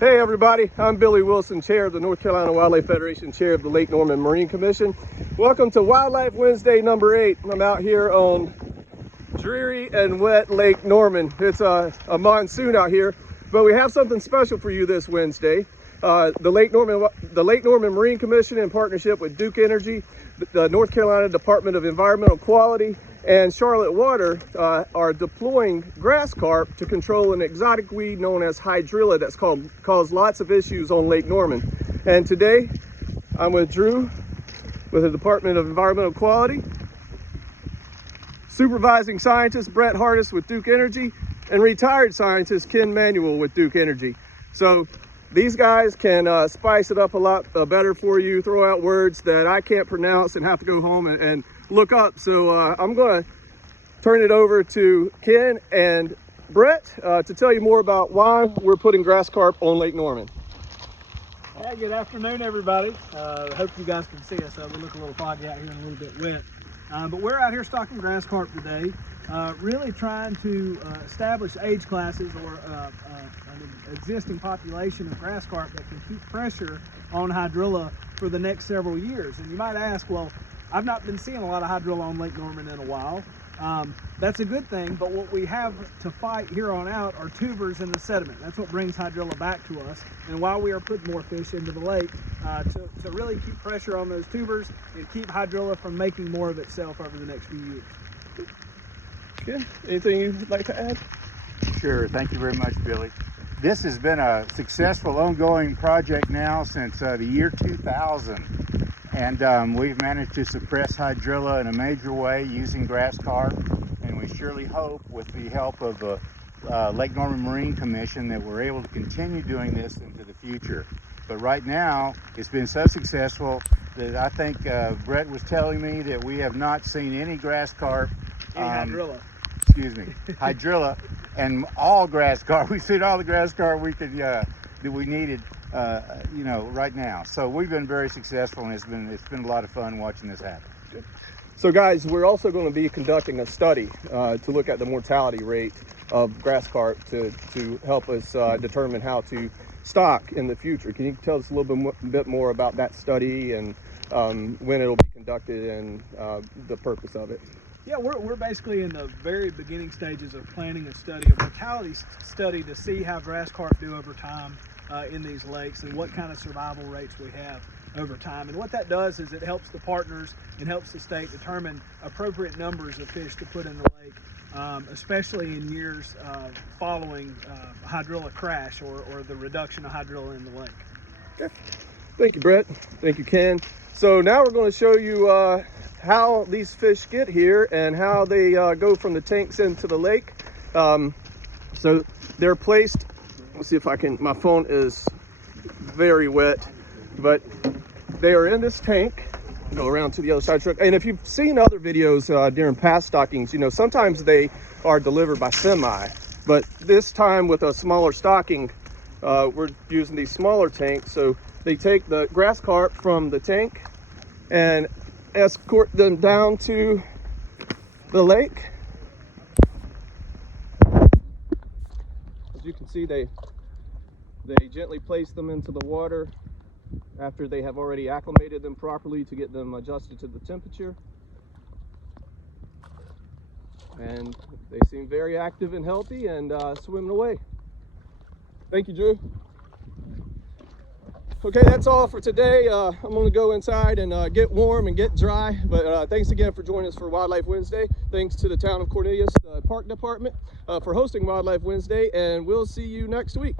Hey everybody, I'm Billy Wilson, Chair of the North Carolina Wildlife Federation, Chair of the Lake Norman Marine Commission. Welcome to Wildlife Wednesday number 8. I'm out here on dreary and wet Lake Norman. It's a monsoon out here, but we have something special for you this Wednesday. The Lake Norman Marine Commission, in partnership with Duke Energy, the North Carolina Department of Environmental Quality, and Charlotte Water are deploying grass carp to control an exotic weed known as hydrilla that's caused lots of issues on Lake Norman. And today I'm with Drew with the Department of Environmental Quality, supervising scientist Brett Hardis with Duke Energy, and retired scientist Ken Manuel with Duke Energy. So these guys can spice it up a lot better for you, throw out words that I can't pronounce and have to go home and look up. So I'm going to turn it over to Ken and Brett to tell you more about why we're putting grass carp on Lake Norman. Hey, good afternoon, everybody. Hope you guys can see us. We look a little foggy out here and a little bit wet. But we're out here stocking grass carp today, really trying to establish age classes or an existing population of grass carp that can keep pressure on hydrilla for the next several years. And you might ask, well, I've not been seeing a lot of hydrilla on Lake Norman in a while. That's a good thing, but what we have to fight here on out are tubers in the sediment. That's what brings hydrilla back to us. And while we are putting more fish into the lake, to really keep pressure on those tubers and keep hydrilla from making more of itself over the next few years. Ken, anything you'd like to add? Sure, thank you very much, Billy. This has been a successful ongoing project now since the year 2000. And we've managed to suppress hydrilla in a major way using grass carp, and we surely hope with the help of the Lake Norman Marine Commission that we're able to continue doing this into the future. But right now, it's been so successful that I think Brett was telling me that we have not seen any grass carp. Hydrilla. Excuse me, hydrilla, and all grass carp. We've seen all the grass carp we could that we needed. Right now. So we've been very successful, and it's been a lot of fun watching this happen. Good. So guys, we're also going to be conducting a study to look at the mortality rate of grass carp to help us determine how to stock in the future. Can you tell us a little bit more about that study and when it'll be conducted and the purpose of it? Yeah, we're basically in the very beginning stages of planning a study, a mortality study, to see how grass carp do over time in these lakes and what kind of survival rates we have over time. And what that does is it helps the partners and helps the state determine appropriate numbers of fish to put in the lake, especially in years following hydrilla crash or the reduction of hydrilla in the lake. Okay. Thank you, Brett. Thank you, Ken. So now we're going to show you how these fish get here and how they go from the tanks into the lake. So they're placed, let's see if I can, my phone is very wet, but they are in this tank. Go around to the other side of the truck. And if you've seen other videos during past stockings, you know, sometimes they are delivered by semi, but this time with a smaller stocking, we're using these smaller tanks. So they take the grass carp from the tank and escort them down to the lake. As you can see, they gently place them into the water after they have already acclimated them properly to get them adjusted to the temperature. And they seem very active and healthy and swimming away. Thank you, Drew. Okay, that's all for today. I'm going to go inside and get warm and get dry. But thanks again for joining us for Wildlife Wednesday. Thanks to the town of Cornelius Park Department for hosting Wildlife Wednesday, and we'll see you next week.